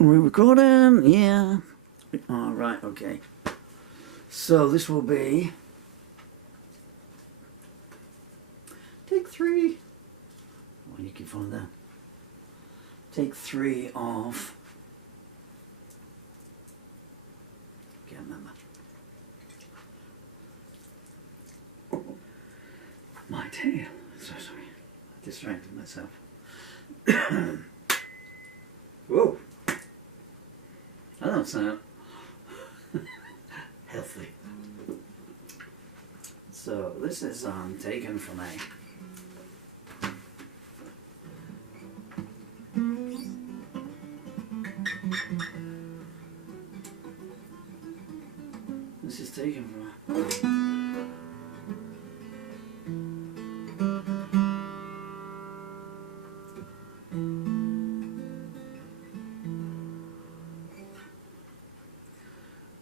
We're recording, yeah. Alright, okay. So this will be take 3. Oh, you can find that. Take 3 of, can't remember. My Tale. So sorry. I distracted myself. Whoa. That don't sound healthy. So this is taken from a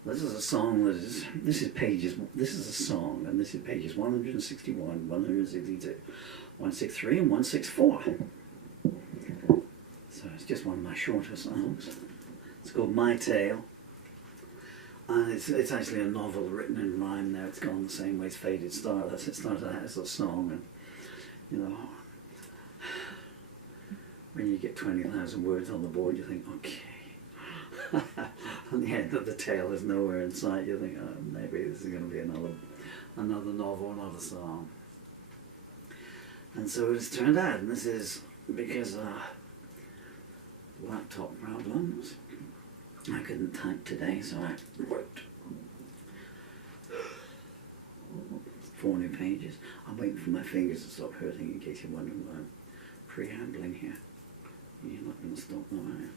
This is a song that is, this is a song, and this is pages 161, 162, 163, and 164. So it's just one of my shorter songs. It's called My Tale. And it's actually a novel written in rhyme now. It's gone the same way as Faded Star. It started out as a song, and you know, when you get 20,000 words on the board, you think, okay. And the end of the tale is nowhere in sight. You think, oh, maybe this is going to be another novel, another song. And so it's turned out, and this is because laptop problems. I couldn't type today, so I wrote 4 new pages. I'm waiting for my fingers to stop hurting in case you're wondering why I'm preambling here. You're not going to stop now, are you?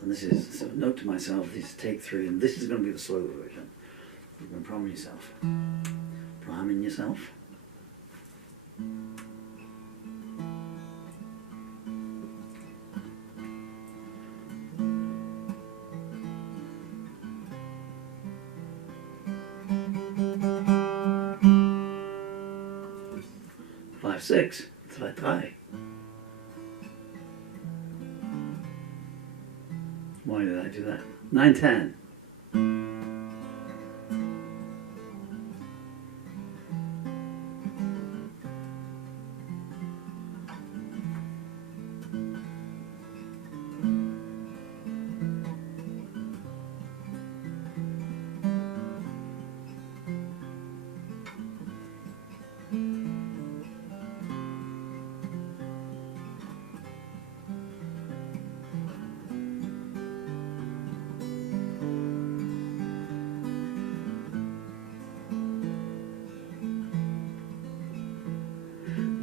And this is, so note to myself, this is take 3, and this is going to be the slow version. You're going to prime yourself. Priming yourself. Five, 6, 2, 3. Why did I do that? 9, 10.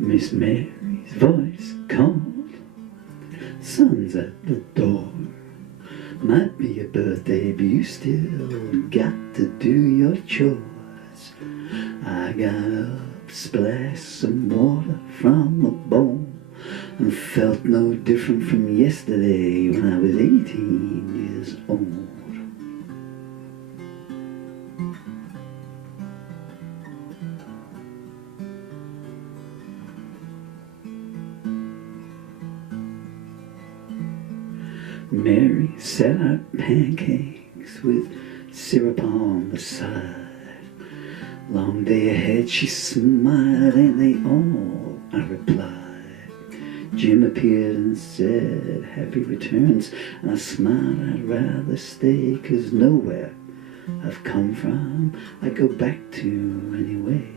Miss Mary's voice called, son's at the door. Might be your birthday, but you still got to do your chores. I got up, splashed some water from the bowl, and felt no different from yesterday when I was 18 years old. Mary set out pancakes with syrup on the side. Long day ahead, she smiled, ain't they all? I replied. Jim appeared and said, happy returns, and I smiled, I'd rather stay, 'cause nowhere I've come from I go back to anyway.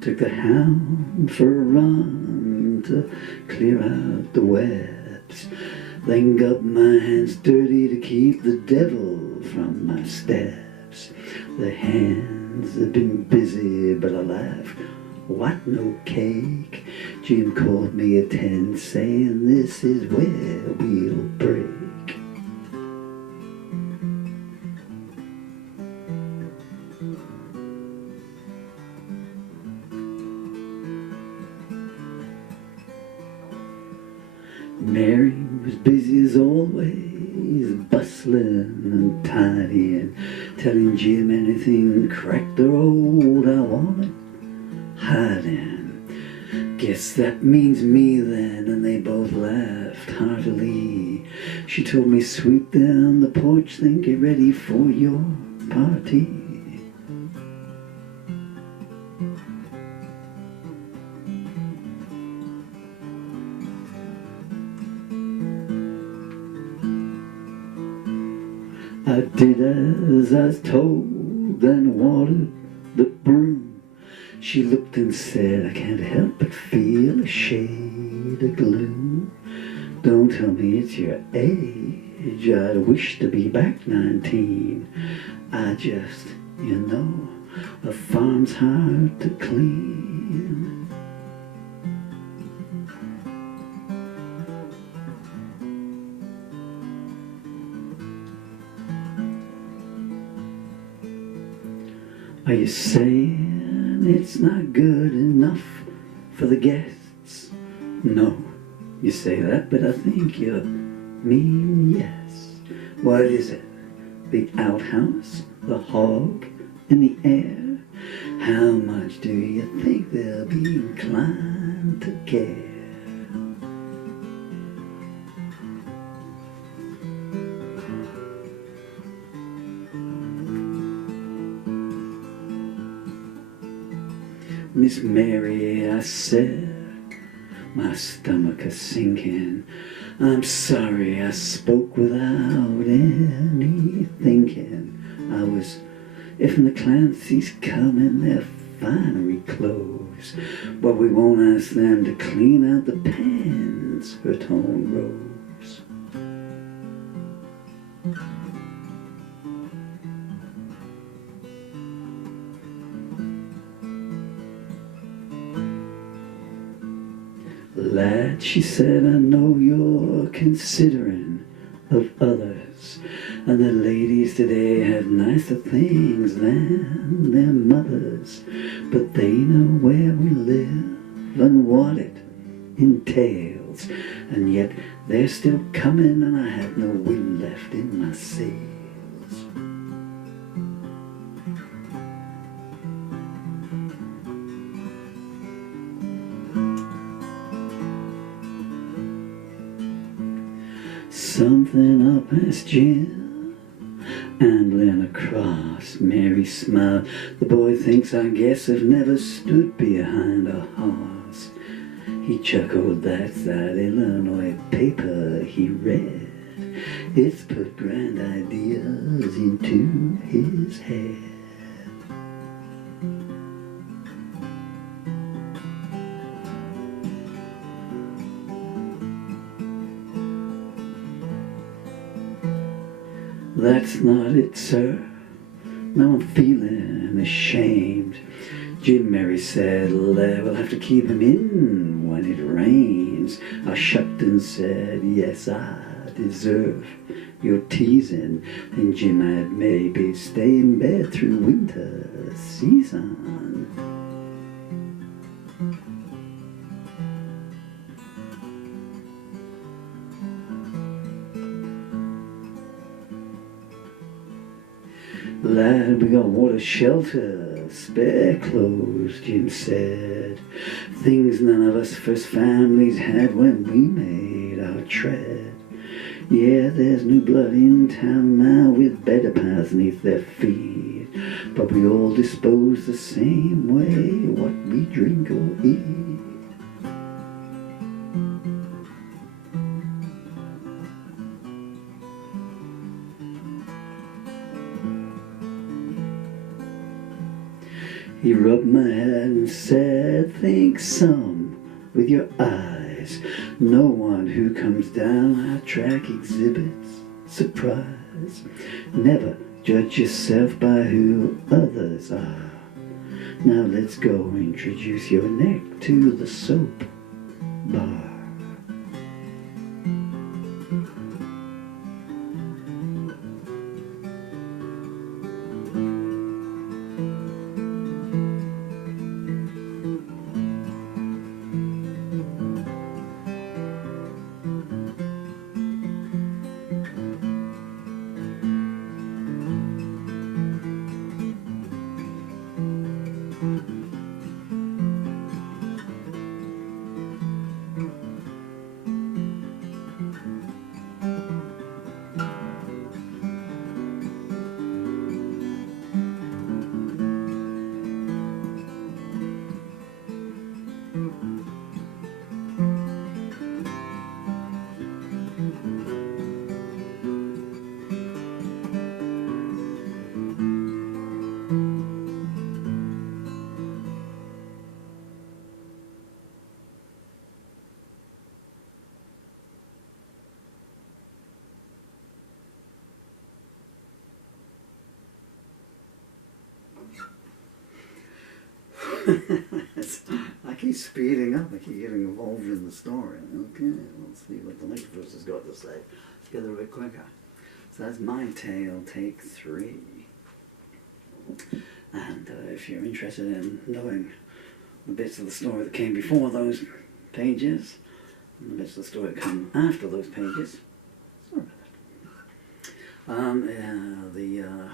Took the hound for a run to clear out the webs, then got my hands dirty to keep the devil from my steps. The hands have been busy, but I laugh, what, no cake? Jim called me at 10, saying this is where we'll break. Mary was busy as always, bustling and tidying, telling Jim anything cracked or old I wanted, hiding. Guess that means me then, and they both laughed heartily. She told me sweep down the porch, then get ready for your party. I did as I was told, then watered the broom. She looked and said, I can't help but feel a shade of gloom. Don't tell me it's your age, I'd wish to be back 19. I just, a farm's hard to clean. Are you saying it's not good enough for the guests? No, you say that, but I think you mean yes. What is it? The outhouse, the hog, in the air? How much do you think they'll be inclined to care? Miss Mary, I said, my stomach is sinking. I'm sorry I spoke without any thinking. I was, if the Clancy's come in their finery clothes, but we won't ask them to clean out the pans, her tone rose. Lad, she said, I know you're considering of others, and the ladies today have nicer things than their mothers, but they know where we live and what it entails, and yet they're still coming and I have no wind left in my sails. Something up past Jim, ambling across. Mary smiled. The boy thinks, I guess, I've never stood behind a horse. He chuckled, that's that Illinois paper he read. It's put grand ideas into his head. That's not it, sir. Now I'm feeling ashamed. Jim, Mary said, we'll have to keep him in when it rains. I shucked and said, yes, I deserve your teasing. And Jim had maybe stay in bed through winter season. Lad, we got water, shelter, spare clothes, Jim said. Things none of us first families had when we made our tread. Yeah, there's new blood in town now with better paths neath their feet, but we all dispose the same way what we drink or eat. He rubbed my head and said, think some with your eyes. No one who comes down our track exhibits surprise. Never judge yourself by who others are. Now let's go introduce your neck to the soap bar. I keep speeding up. I keep getting involved in the story. Okay, let's see what the next verse has got to say. Let's get a bit quicker. So that's My Tale, take 3. And if you're interested in knowing the bits of the story that came before those pages, and the bits of the story that come after those pages, sorry about that.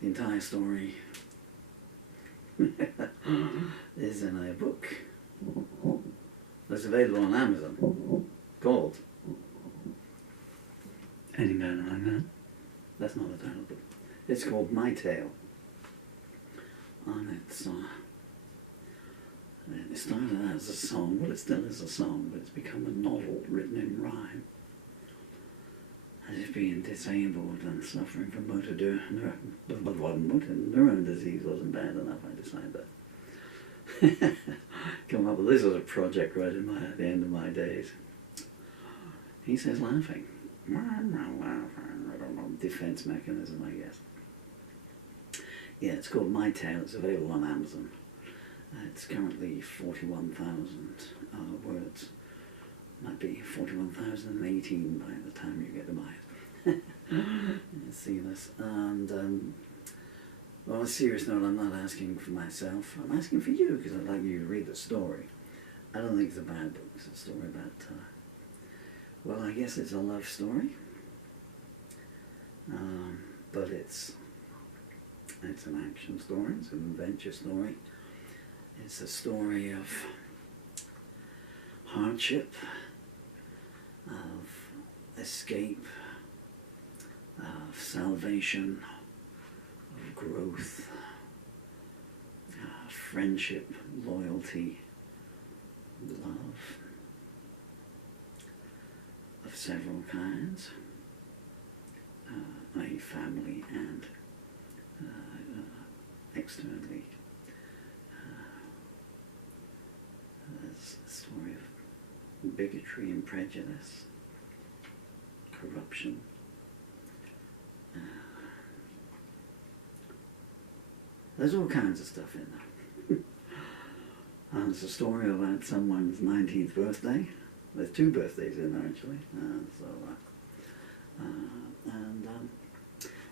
The entire story is in a book that's available on Amazon called Any Better Like That? That's not the title of the book. It's called My Tale. And it started out as a song. Well, it still is a song, but it's become a novel written in rhyme. As if being disabled and suffering from motor neuron disease wasn't bad enough, I decided that. Come up with this as a project right at the end of my days. He says laughing. I don't know, defense mechanism, I guess. Yeah, it's called My Tale. It's available on Amazon. It's currently 41,000 words. Might be 41,018 by the time you get to buy it. You see this. And, well, on a serious note, I'm not asking for myself. I'm asking for you, because I'd like you to read the story. I don't think it's a bad book. It's a story about, well, I guess it's a love story. But it's an action story. It's an adventure story. It's a story of hardship, of escape, of salvation, of growth, friendship, loyalty, love of several kinds, a family and externally. There's a story of bigotry and prejudice, corruption. There's all kinds of stuff in there. And it's a story about someone's 19th birthday. There's 2 birthdays in there, actually.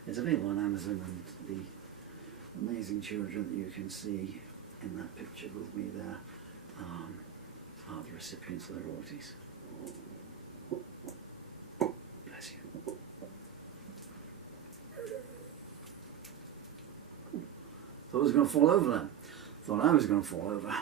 It's available on Amazon, and the amazing children that you can see in that picture with me there are the recipients of the royalties. Bless you. Thought it was going to fall over then. Thought I was going to fall over.